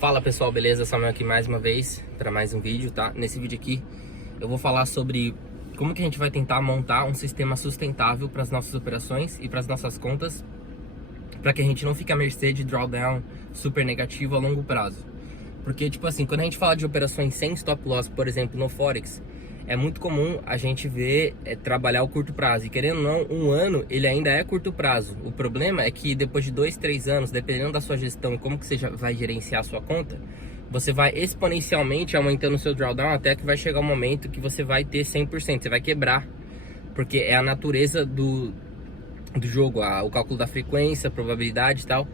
Fala pessoal, beleza? Samuel aqui mais uma vez para mais um vídeo, tá? Nesse vídeo aqui eu vou falar sobre como que a gente vai tentar montar um sistema sustentável para as nossas operações e para as nossas contas, para que a gente não fique à mercê de drawdown super negativo a longo prazo. Porque tipo assim, quando a gente fala de operações sem stop loss, por exemplo, no Forex, é muito comum a gente ver trabalhar o curto prazo. E querendo ou não, um ano ele ainda é curto prazo. O problema é que depois de 2, 3 anos, dependendo da sua gestão e como que você vai gerenciar a sua conta, você vai exponencialmente aumentando o seu drawdown até que vai chegar um momento que você vai ter 100%, você vai quebrar. Porque é a natureza do jogo, o cálculo da frequência, a probabilidade e tal.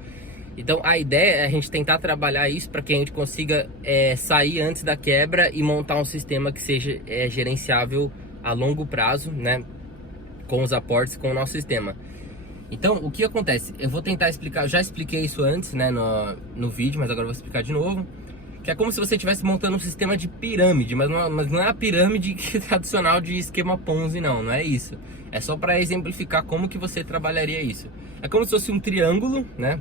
Então a ideia é a gente tentar trabalhar isso para que a gente consiga sair antes da quebra e montar um sistema que seja gerenciável a longo prazo, né, com os aportes, com o nosso sistema. Então o que acontece? Eu vou tentar explicar, eu já expliquei isso antes, né, no vídeo, mas agora eu vou explicar de novo. Que é como se você estivesse montando um sistema de pirâmide, mas não é a pirâmide tradicional de esquema Ponzi, não é isso. É só para exemplificar como que você trabalharia isso. É como se fosse um triângulo, né?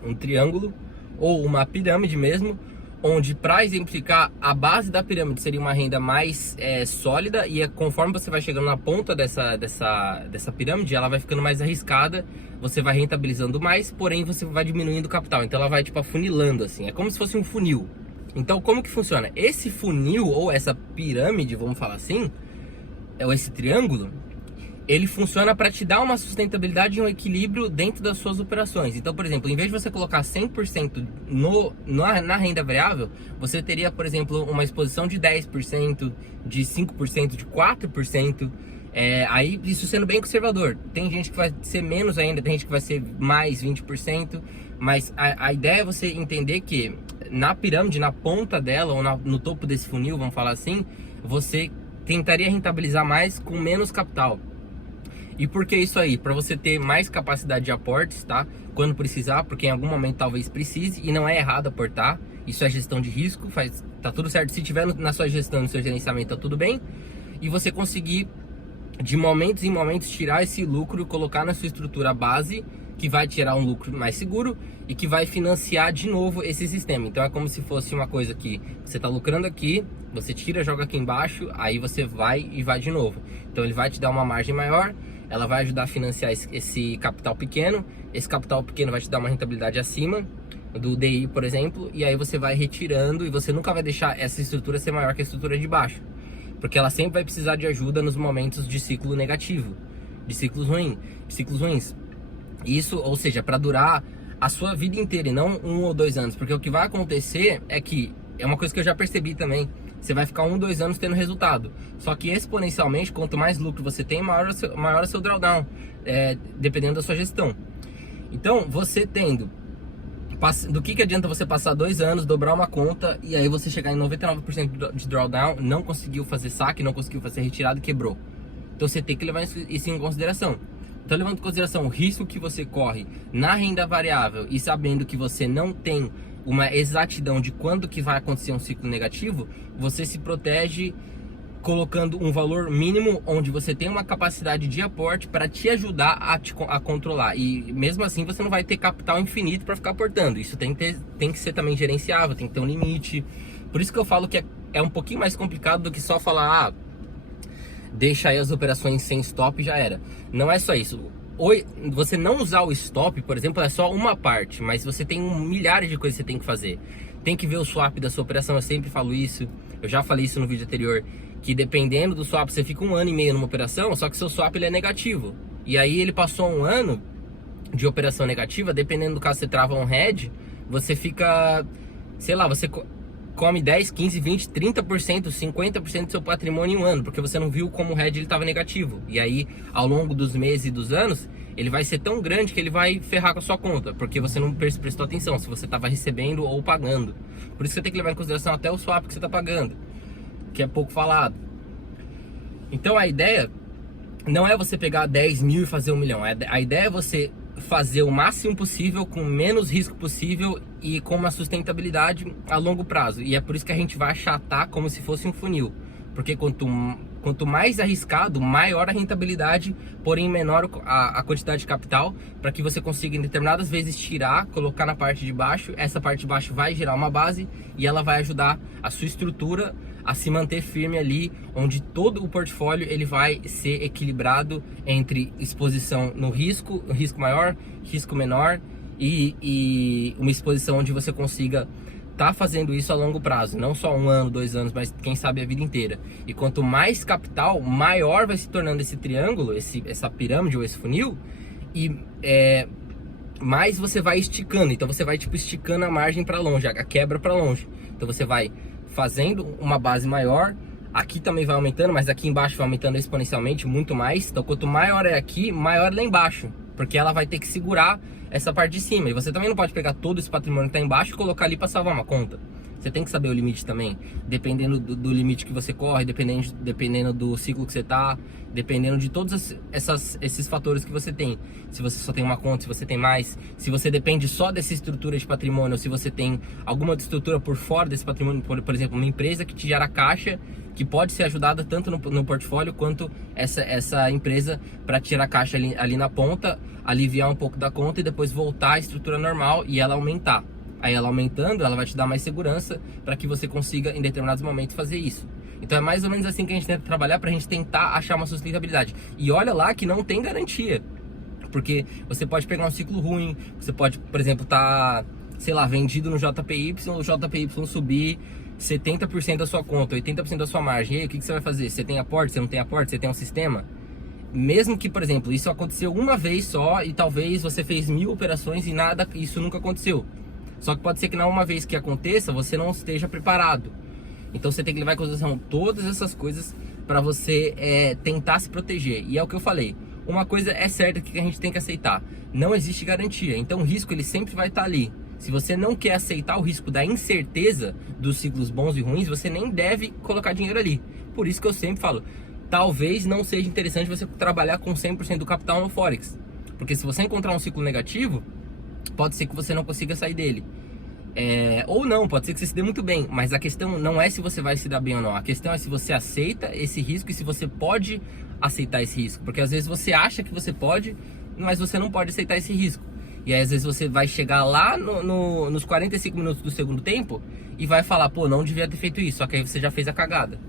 Um triângulo ou uma pirâmide mesmo, onde, para exemplificar, a base da pirâmide seria uma renda mais sólida, e conforme você vai chegando na ponta dessa pirâmide, ela vai ficando mais arriscada, você vai rentabilizando mais, porém você vai diminuindo o capital, então ela vai tipo afunilando assim, é como se fosse um funil. Então como que funciona? Esse funil ou essa pirâmide, vamos falar assim, ou esse triângulo, ele funciona para te dar uma sustentabilidade e um equilíbrio dentro das suas operações. Então, por exemplo, em vez de você colocar 100% na renda variável, você teria, por exemplo, uma exposição de 10%, de 5%, de 4%. Aí, isso sendo bem conservador. Tem gente que vai ser menos ainda, tem gente que vai ser mais 20%. Mas a ideia é você entender que na pirâmide, na ponta dela, ou no topo desse funil, vamos falar assim, você tentaria rentabilizar mais com menos capital. E por que isso aí? Para você ter mais capacidade de aportes, tá? Quando precisar, porque em algum momento talvez precise, e não é errado aportar. Isso é gestão de risco, tá tudo certo. Se tiver na sua gestão, no seu gerenciamento, tá tudo bem. E você conseguir, de momentos em momentos, tirar esse lucro e colocar na sua estrutura base, que vai tirar um lucro mais seguro e que vai financiar de novo esse sistema. Então é como se fosse uma coisa que você tá lucrando aqui, você tira, joga aqui embaixo, aí você vai de novo. Então ele vai te dar uma margem maior, ela vai ajudar a financiar esse capital pequeno. Esse capital pequeno vai te dar uma rentabilidade acima do DI, por exemplo, e aí você vai retirando, e você nunca vai deixar essa estrutura ser maior que a estrutura de baixo, porque ela sempre vai precisar de ajuda nos momentos de ciclo negativo, de ciclos ruins. Isso, ou seja, para durar a sua vida inteira e não 1 ou 2 anos, porque o que vai acontecer é que, é uma coisa que eu já percebi também, você vai ficar 1, 2 anos tendo resultado. Só que exponencialmente, quanto mais lucro você tem, maior é o seu drawdown, dependendo da sua gestão. Então, você tendo, do que adianta você passar 2 anos, dobrar uma conta, e aí você chegar em 99% de drawdown, não conseguiu fazer saque, não conseguiu fazer retirada e quebrou. Então você tem que levar isso em consideração. Então, levando em consideração o risco que você corre na renda variável e sabendo que você não tem uma exatidão de quando que vai acontecer um ciclo negativo, você se protege colocando um valor mínimo onde você tem uma capacidade de aporte para te ajudar a controlar. E mesmo assim você não vai ter capital infinito para ficar aportando. Isso tem que ser também gerenciável, tem que ter um limite. Por isso que eu falo que é um pouquinho mais complicado do que só falar, deixa aí as operações sem stop e já era. Não é só isso. Você não usar o stop, por exemplo, é só uma parte, mas você tem milhares de coisas que você tem que fazer. Tem que ver o swap da sua operação, eu sempre falo isso, eu já falei isso no vídeo anterior, que dependendo do swap, você fica 1 ano e meio numa operação, só que seu swap ele é negativo. E aí ele passou 1 ano de operação negativa, dependendo do caso, você trava um hedge, você fica, sei lá, você come 10, 15, 20, 30%, 50% do seu patrimônio em 1 ano, porque você não viu como o hedge estava negativo. E aí, ao longo dos meses e dos anos, ele vai ser tão grande que ele vai ferrar com a sua conta, porque você não prestou atenção se você estava recebendo ou pagando. Por isso você tem que levar em consideração até o swap que você está pagando, que é pouco falado. Então a ideia não é você pegar 10 mil e fazer 1 milhão. A ideia é você fazer o máximo possível com menos risco possível e com uma sustentabilidade a longo prazo. E é por isso que a gente vai achatar como se fosse um funil, porque quanto Quanto mais arriscado, maior a rentabilidade, porém menor a quantidade de capital, para que você consiga em determinadas vezes tirar, colocar na parte de baixo. Essa parte de baixo vai gerar uma base e ela vai ajudar a sua estrutura a se manter firme ali, onde todo o portfólio ele vai ser equilibrado entre exposição no risco maior, risco menor e uma exposição onde você consiga tá fazendo isso a longo prazo, não só 1 ano, 2 anos, mas quem sabe a vida inteira. E quanto mais capital, maior vai se tornando esse triângulo, essa pirâmide ou esse funil, e mais você vai esticando. Então você vai tipo esticando a margem para longe, a quebra para longe. Então você vai fazendo uma base maior, aqui também vai aumentando, mas aqui embaixo vai aumentando exponencialmente muito mais. Então quanto maior é aqui, maior lá embaixo, porque ela vai ter que segurar essa parte de cima. E você também não pode pegar todo esse patrimônio que está embaixo e colocar ali para salvar uma conta. Você tem que saber o limite também, dependendo do limite que você corre, dependendo do ciclo que você tá, dependendo de todos esses fatores que você tem. Se você só tem uma conta, se você tem mais, se você depende só dessa estrutura de patrimônio, ou se você tem alguma outra estrutura por fora desse patrimônio, por exemplo, uma empresa que te gera caixa, que pode ser ajudada tanto no portfólio quanto essa empresa para tirar caixa ali na ponta, aliviar um pouco da conta e depois voltar à estrutura normal e ela aumentar. Aí ela aumentando, ela vai te dar mais segurança para que você consiga em determinados momentos fazer isso. Então é mais ou menos assim que a gente tenta trabalhar para a gente tentar achar uma sustentabilidade. E olha lá que não tem garantia, porque você pode pegar um ciclo ruim, você pode, por exemplo, tá, sei lá, vendido no JPY, o JPY subir 70% da sua conta, 80% da sua margem. E aí, o que você vai fazer? Você tem aporte, você não tem aporte, você tem um sistema? Mesmo que, por exemplo, isso aconteceu uma vez só e talvez você fez 1000 operações e nada, isso nunca aconteceu. Só que pode ser que na uma vez que aconteça, você não esteja preparado. Então você tem que levar em consideração todas essas coisas para você tentar se proteger. E é o que eu falei. Uma coisa é certa que a gente tem que aceitar. Não existe garantia. Então o risco ele sempre vai estar ali. Se você não quer aceitar o risco da incerteza dos ciclos bons e ruins, você nem deve colocar dinheiro ali. Por isso que eu sempre falo, talvez não seja interessante você trabalhar com 100% do capital no Forex. Porque se você encontrar um ciclo negativo, pode ser que você não consiga sair dele. Ou não, pode ser que você se dê muito bem. Mas a questão não é se você vai se dar bem ou não. A questão é se você aceita esse risco e se você pode aceitar esse risco. Porque às vezes você acha que você pode, mas você não pode aceitar esse risco. E aí às vezes você vai chegar lá nos 45 minutos do segundo tempo e vai falar, pô, não devia ter feito isso. Só que aí você já fez a cagada.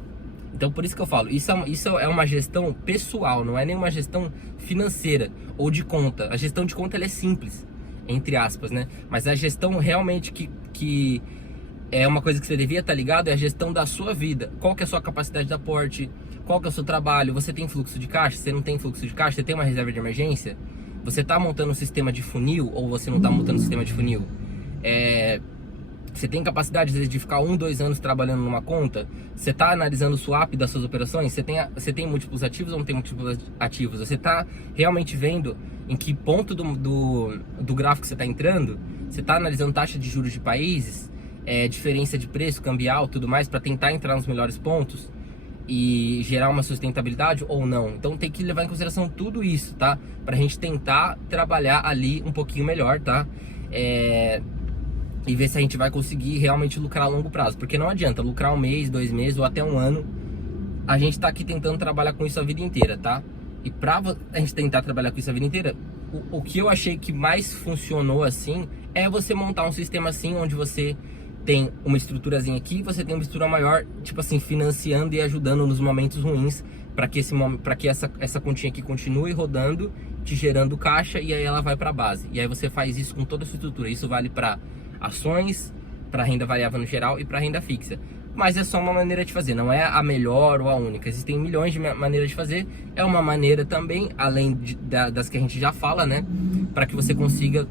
Então por isso que eu falo, isso é uma gestão pessoal, não é nenhuma gestão financeira ou de conta. A gestão de conta ela é simples, entre aspas, né? Mas a gestão realmente que é uma coisa que você devia estar ligado é a gestão da sua vida. Qual que é a sua capacidade de aporte? Qual que é o seu trabalho? Você tem fluxo de caixa? Você não tem fluxo de caixa? Você tem uma reserva de emergência? Você está montando um sistema de funil ou você não está montando um sistema de funil? Você tem capacidade de ficar 1, 2 anos trabalhando numa conta? Você está analisando o swap das suas operações? Você tem múltiplos ativos ou não tem múltiplos ativos? Você está realmente vendo em que ponto do gráfico você está entrando? Você está analisando taxa de juros de países, diferença de preço, cambial, tudo mais, para tentar entrar nos melhores pontos e gerar uma sustentabilidade ou não? Então tem que levar em consideração tudo isso, tá? Pra gente tentar trabalhar ali um pouquinho melhor, tá? E ver se a gente vai conseguir realmente lucrar a longo prazo. Porque não adianta lucrar 1 mês, 2 meses ou até 1 ano. A gente tá aqui tentando trabalhar com isso a vida inteira, tá? E pra a gente tentar trabalhar com isso a vida inteira, o que eu achei que mais funcionou assim é você montar um sistema assim, onde você tem uma estruturazinha aqui, você tem uma estrutura maior, tipo assim, financiando e ajudando nos momentos ruins, para que essa continha aqui continue rodando, te gerando caixa, e aí ela vai para a base. E aí você faz isso com toda a sua estrutura. Isso vale para ações, para renda variável no geral e para renda fixa. Mas é só uma maneira de fazer, não é a melhor ou a única. Existem milhões de maneiras de fazer. É uma maneira também, além das que a gente já fala, né, para que você consiga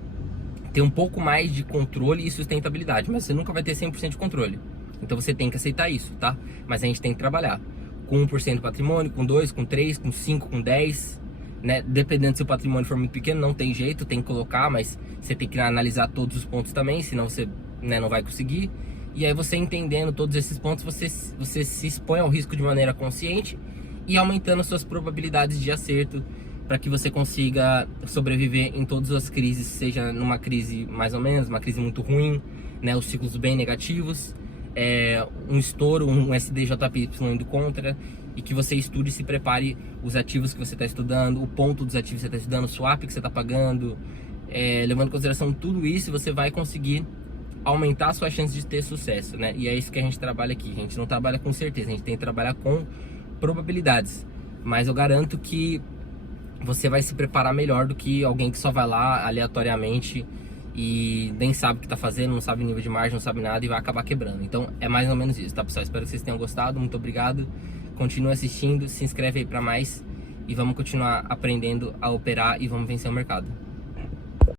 ter um pouco mais de controle e sustentabilidade, mas você nunca vai ter 100% de controle. Então você tem que aceitar isso, tá? Mas a gente tem que trabalhar com 1% do patrimônio, com 2, com 3, com 5, com 10, né? Dependendo se o patrimônio for muito pequeno, não tem jeito, tem que colocar, mas você tem que analisar todos os pontos também, senão você, né, não vai conseguir. E aí você entendendo todos esses pontos, você se expõe ao risco de maneira consciente e aumentando as suas probabilidades de acerto, para que você consiga sobreviver em todas as crises, seja numa crise mais ou menos, uma crise muito ruim, né, os ciclos bem negativos, um estouro, um SDJPY indo contra, e que você estude e se prepare os ativos que você está estudando, o ponto dos ativos que você está estudando, o swap que você está pagando, levando em consideração tudo isso, você vai conseguir aumentar a sua chance de ter sucesso, né? E é isso que a gente trabalha aqui. A gente não trabalha com certeza, a gente tem que trabalhar com probabilidades. Mas eu garanto que você vai se preparar melhor do que alguém que só vai lá aleatoriamente e nem sabe o que está fazendo, não sabe o nível de margem, não sabe nada e vai acabar quebrando. Então é mais ou menos isso, tá, pessoal? Espero que vocês tenham gostado, muito obrigado. Continue assistindo, se inscreve aí para mais e vamos continuar aprendendo a operar e vamos vencer o mercado.